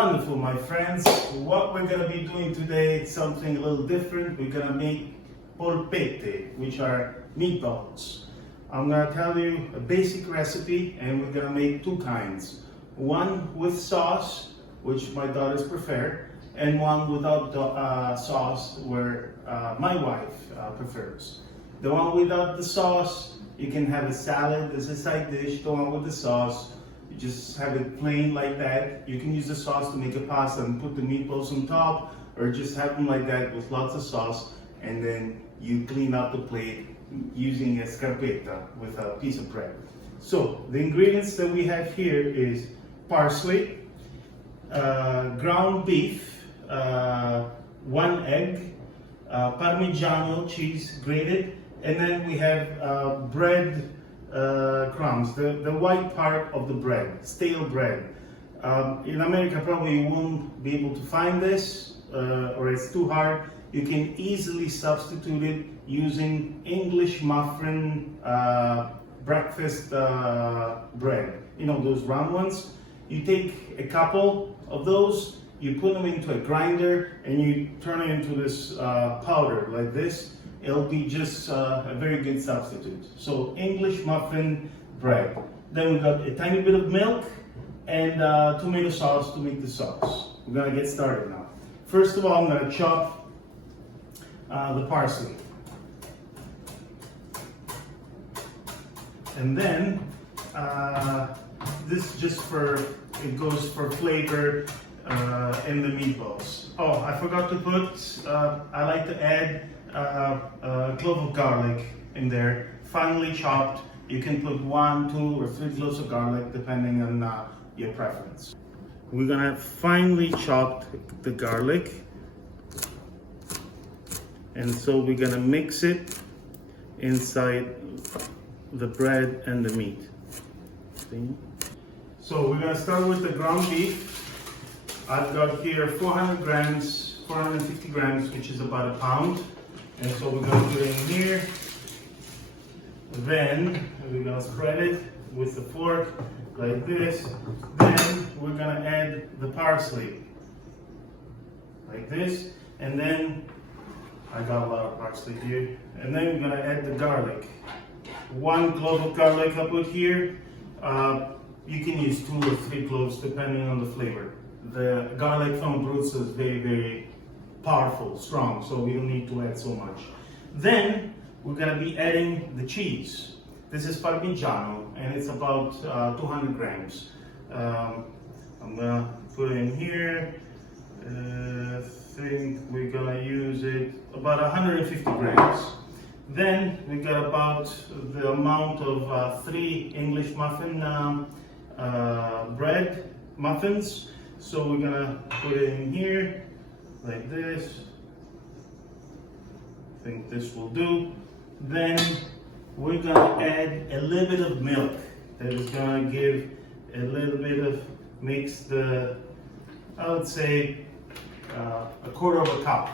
Wonderful, my friends. What we're gonna be doing today is something a little different. We're gonna make polpette, which are meatballs. I'm gonna tell you a basic recipe, and we're gonna make two kinds. One with sauce, which my daughters prefer, and one without sauce, where my wife prefers. The one without the sauce, you can have a salad as a side dish. The one with the sauce, you just have it plain like that. You can use the sauce to make a pasta and put the meatballs on top, or just have them like that with lots of sauce, and then you clean out the plate using a scarpetta with a piece of bread. So the ingredients that we have here is parsley, ground beef, 1 egg, Parmigiano cheese grated, and then we have bread crumbs, the white part of the bread, stale bread. In America, probably you won't be able to find this, or it's too hard. You can easily substitute it using English muffin breakfast bread. You know, those round ones? You take a couple of those, you put them into a grinder, and you turn it into this powder like this. It'll be just a very good substitute. So English muffin bread. Then we got a tiny bit of milk and tomato sauce to make the sauce. We're gonna get started now. First of all, I'm gonna chop the parsley. And then this just it goes for flavor in the meatballs. Oh, I forgot to put, I like to add a clove of garlic in there, finely chopped. You can put 1, 2, or 3 cloves of garlic depending on your preference. We're gonna finely chop the garlic, and so we're gonna mix it inside the bread and the meat. See? So we're gonna start with the ground beef. I've got here 400 grams, 450 grams, which is about a pound. And so we're gonna put it in here. Then we're gonna spread it with the fork like this. Then we're gonna add the parsley like this. And then I got a lot of parsley here. And then we're gonna add the garlic. 1 clove of garlic I put here. You can use 2 or 3 cloves depending on the flavor. The garlic from Abruzzo is very, very powerful, strong, so we don't need to add so much. Then we're gonna be adding the cheese. This is Parmigiano, and it's about 200 grams. I'm gonna put it in here. I think we're gonna use it about 150 grams. Then we got about the amount of 3 English muffin bread muffins. So we're gonna put it in here like this. I think this will do. Then we're gonna add a little bit of milk. That is gonna give a little bit of, makes the, I would say, a quarter of a cup.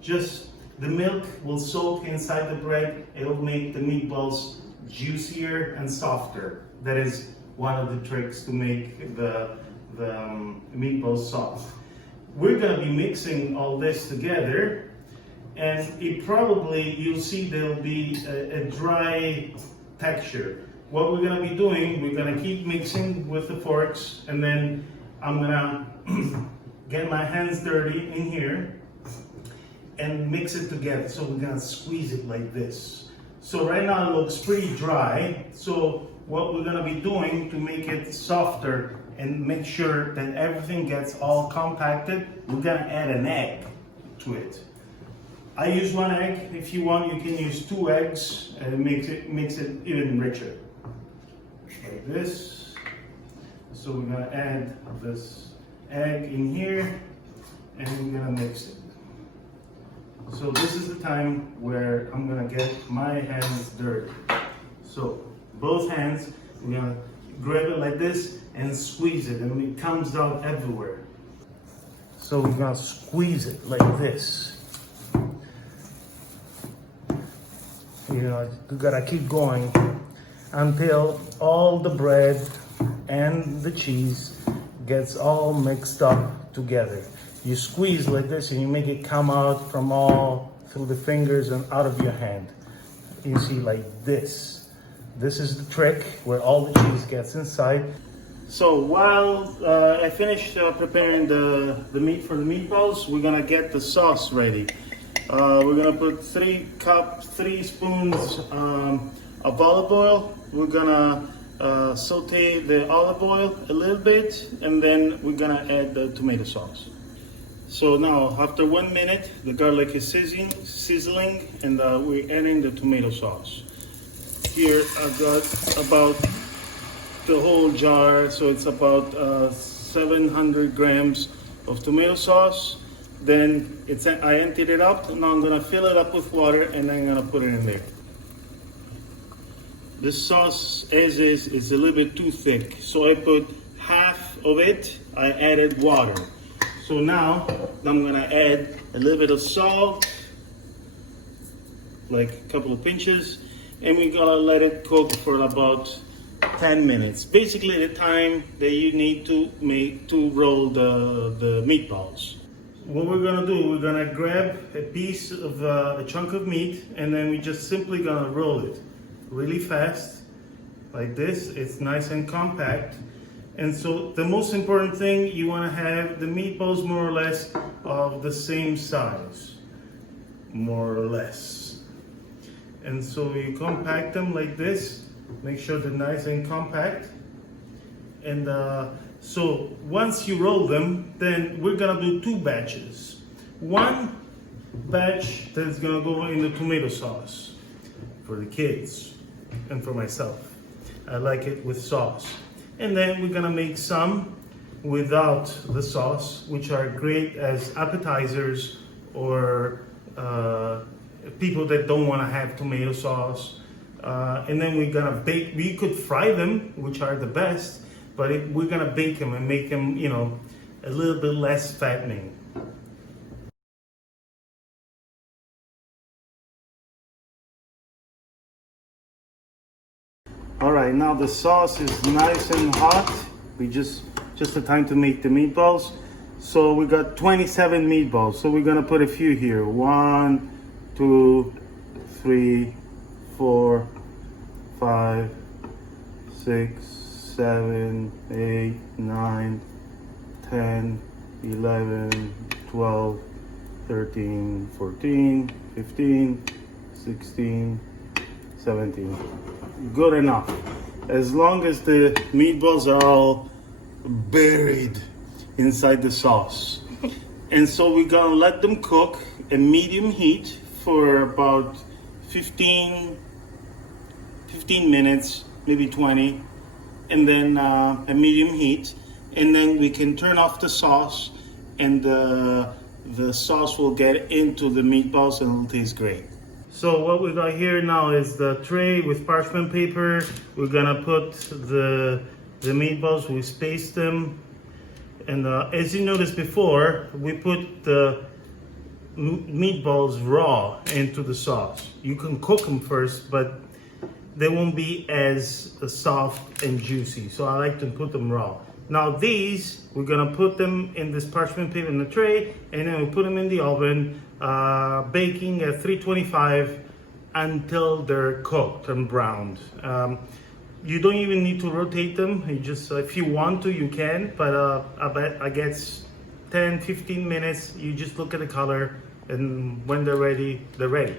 Just the milk will soak inside the bread. It'll make the meatballs juicier and softer. That is one of the tricks to make the meatballs soft. We're gonna be mixing all this together, and it probably, you'll see there'll be a dry texture. What we're gonna be doing, we're gonna keep mixing with the forks, and then I'm gonna get my hands dirty in here and mix it together. So we're gonna squeeze it like this. So right now it looks pretty dry. So what we're gonna be doing to make it softer and make sure that everything gets all compacted, we're gonna add an egg to it. I use 1 egg. If you want, you can use 2 eggs, and it makes it even richer. Like this. So we're gonna add this egg in here, and we're gonna mix it. So this is the time where I'm gonna get my hands dirty. So both hands, we're gonna grab it like this and squeeze it, and it comes down everywhere. So we're gonna squeeze it like this. You know, you gotta keep going until all the bread and the cheese gets all mixed up together. You squeeze like this and you make it come out from all through the fingers and out of your hand. You see, like this. This is the trick where all the cheese gets inside. So while I finish preparing the meat for the meatballs, we're gonna get the sauce ready. We're gonna put 3 spoons of olive oil. We're gonna saute the olive oil a little bit, and then we're gonna add the tomato sauce. So now, after 1 minute, the garlic is sizzling, and we're adding the tomato sauce. Here I've got about the whole jar, so it's about 700 grams of tomato sauce. Then I emptied it out, and now I'm gonna fill it up with water, and then I'm gonna put it in there. This sauce, as is a little bit too thick, so I put half of it. I added water. So now I'm gonna add a little bit of salt, like a couple of pinches, and we're gonna let it cook for about 10 minutes. Basically the time that you need to roll the meatballs. What we're gonna do, we're gonna grab a piece of a chunk of meat, and then we just simply gonna roll it really fast, like this. It's nice and compact. And so the most important thing, you want to have the meatballs more or less of the same size, more or less. And so you compact them like this, make sure they're nice and compact. And so once you roll them, then we're gonna do 2 batches. One batch that's gonna go in the tomato sauce for the kids and for myself. I like it with sauce. And then we're gonna make some without the sauce, which are great as appetizers or people that don't wanna have tomato sauce. And then we're gonna bake. We could fry them, which are the best, but we're gonna bake them and make them, you know, a little bit less fattening. All right, now the sauce is nice and hot. We just the time to make the meatballs. So we got 27 meatballs. So we're gonna put a few here. 1, 2, 3, 4, 5, 6, 7, 8, 9, 10, 11, 12, 13, 14, 15, 16, 17. Good enough. As long as the meatballs are all buried inside the sauce. And so we're gonna let them cook at medium heat for about 15 minutes, maybe 20, and then at medium heat. And then we can turn off the sauce, and the sauce will get into the meatballs and it'll taste great. So what we got here now is the tray with parchment paper. We're gonna put the meatballs, we spaced them. And as you noticed before, we put the meatballs raw into the sauce. You can cook them first, but they won't be as soft and juicy. So I like to put them raw. Now these, we're gonna put them in this parchment paper in the tray, and then we put them in the oven, baking at 325 until they're cooked and browned. You don't even need to rotate them. You just, if you want to, you can, but I guess 10, 15 minutes, you just look at the color, and when they're ready, they're ready.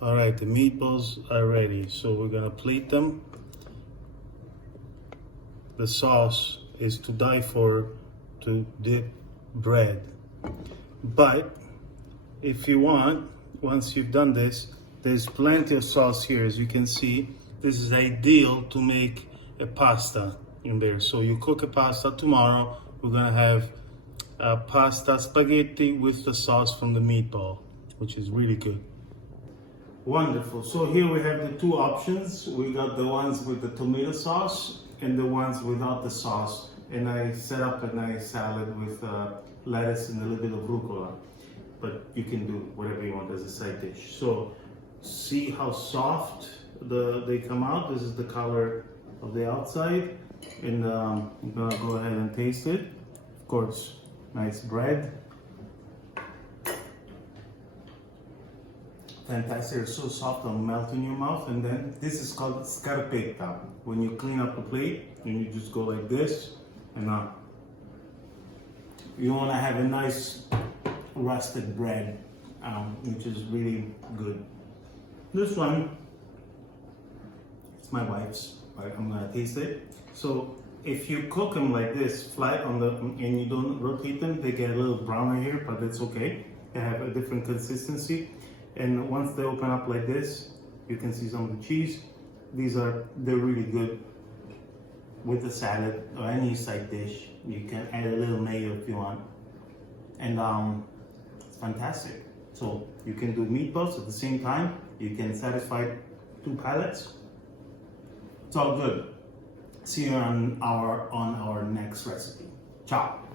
All right, the meatballs are ready, so we're gonna plate them. The sauce is to die for, to dip bread. But if you want, once you've done this, there's plenty of sauce here. As you can see, this is ideal to make a pasta in there. So you cook a pasta tomorrow, we're gonna have pasta spaghetti with the sauce from the meatball, which is really good. Wonderful. So here we have the two options. We got the ones with the tomato sauce and the ones without the sauce. And I set up a nice salad with lettuce and a little bit of rucola. But you can do whatever you want as a side dish. So see how soft they come out. This is the color of the outside. And I'm gonna go ahead and taste it. Of course, nice bread. Fantastic, it's so soft and melt in your mouth. And then this is called scarpetta. When you clean up a plate, and you just go like this, and you want to have a nice rusted bread, which is really good. This one, it's my wife's, but I'm gonna taste it. So if you cook them like this, flat on the, and you don't rotate them, they get a little browner here, but it's okay. They have a different consistency. And once they open up like this, you can see some of the cheese. They're really good with the salad or any side dish. You can add a little mayo if you want. And it's fantastic. So you can do meatballs at the same time. You can satisfy two palates. It's all good. See you on our next recipe. Ciao.